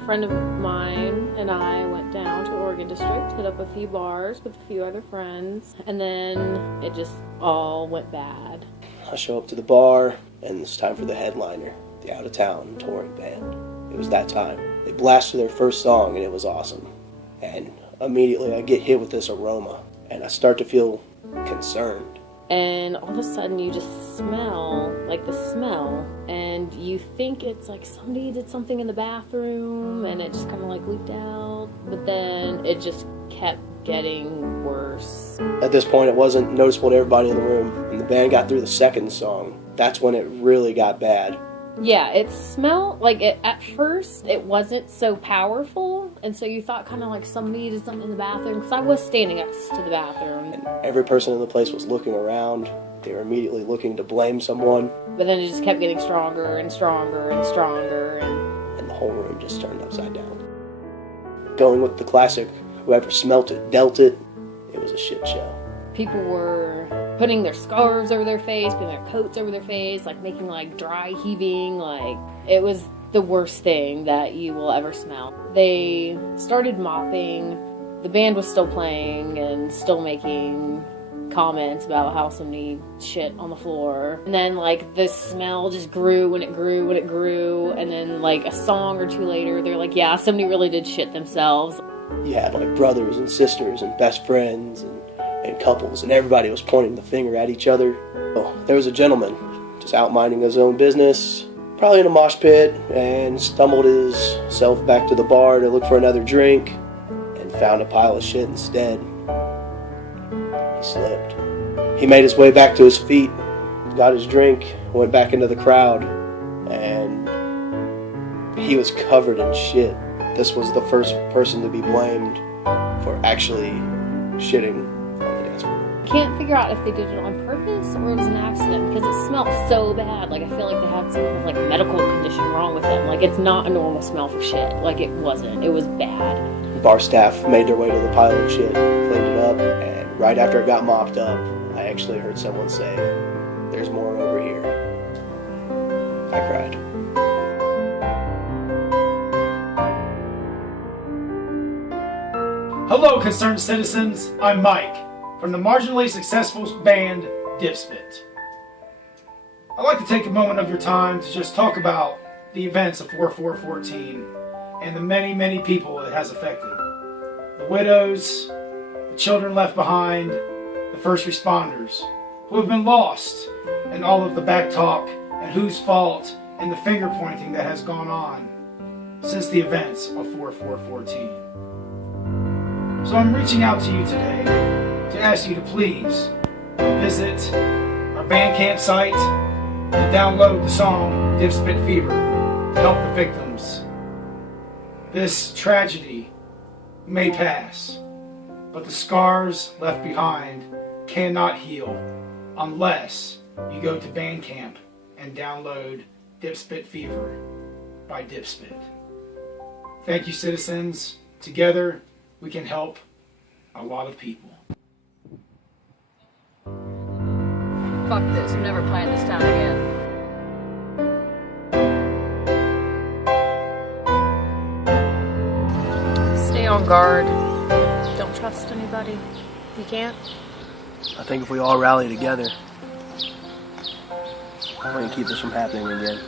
A friend of mine and I went down to Oregon District, hit up a few bars with a few other friends, and then it just all went bad. I show up to the bar, and it's time for the headliner, the out-of-town touring band. It was that time. They blasted their first song, and it was awesome. And immediately I get hit with this aroma, and I start to feel concerned. And all of a sudden you just smell, like the smell, and you think it's like somebody did something in the bathroom and it just kind of like leaked out, but then it just kept getting worse. At this point it wasn't noticeable to everybody in the room, and the band got through the second song. That's when it really got bad. Yeah, it smelled like it, at first it wasn't so powerful, and so you thought kind of like somebody did something in the bathroom, because I was standing next to the bathroom. And every person in the place was looking around. They were immediately looking to blame someone. But then it just kept getting stronger and stronger and stronger. And the whole room just turned upside down. Going with the classic, whoever smelt it, dealt it. It was a shit show. People were putting their scarves over their face, putting their coats over their face, like making like dry heaving, like it was the worst thing that you will ever smell. They started mopping. The band was still playing and still making comments about how somebody shit on the floor. And then like the smell just grew and it grew and it grew, and then like a song or two later they're like, yeah, somebody really did shit themselves. You had like brothers and sisters and best friends and couples, and everybody was pointing the finger at each other. Oh, there was a gentleman just out minding his own business, probably in a mosh pit, and stumbled himself back to the bar to look for another drink and found a pile of shit instead. He slipped. He made his way back to his feet, got his drink, went back into the crowd, and he was covered in shit. This was the first person to be blamed for actually shitting on the dance floor. Can't figure out if they did it on purpose or it was an accident, because it smelled so bad. Like I feel like they had some kind of like medical condition wrong with them. Like it's not a normal smell for shit. Like it wasn't. It was bad. Bar staff made their way to the pile of shit, cleaned it up, and right after it got mopped up, I actually heard someone say, "There's more over here." I cried. Hello, concerned citizens. I'm Mike from the marginally successful band Dipspit. I'd like to take a moment of your time to just talk about the events of 4/4/14 and the many, many people it has affected. The widows, the children left behind, the first responders who have been lost, and all of the back talk and whose fault and the finger pointing that has gone on since the events of 4/4/14. So I'm reaching out to you today to ask you to please visit our Bandcamp site and download the song Dipspit Fever to help the victims. This tragedy may pass, but the scars left behind cannot heal unless you go to Bandcamp and download Dipspit Fever by Dipspit. Thank you, citizens. Together, we can help a lot of people. Fuck this, I'm never playing this town again. Stay on guard. Don't trust anybody. You can't. I think if we all rally together, we can keep this from happening again.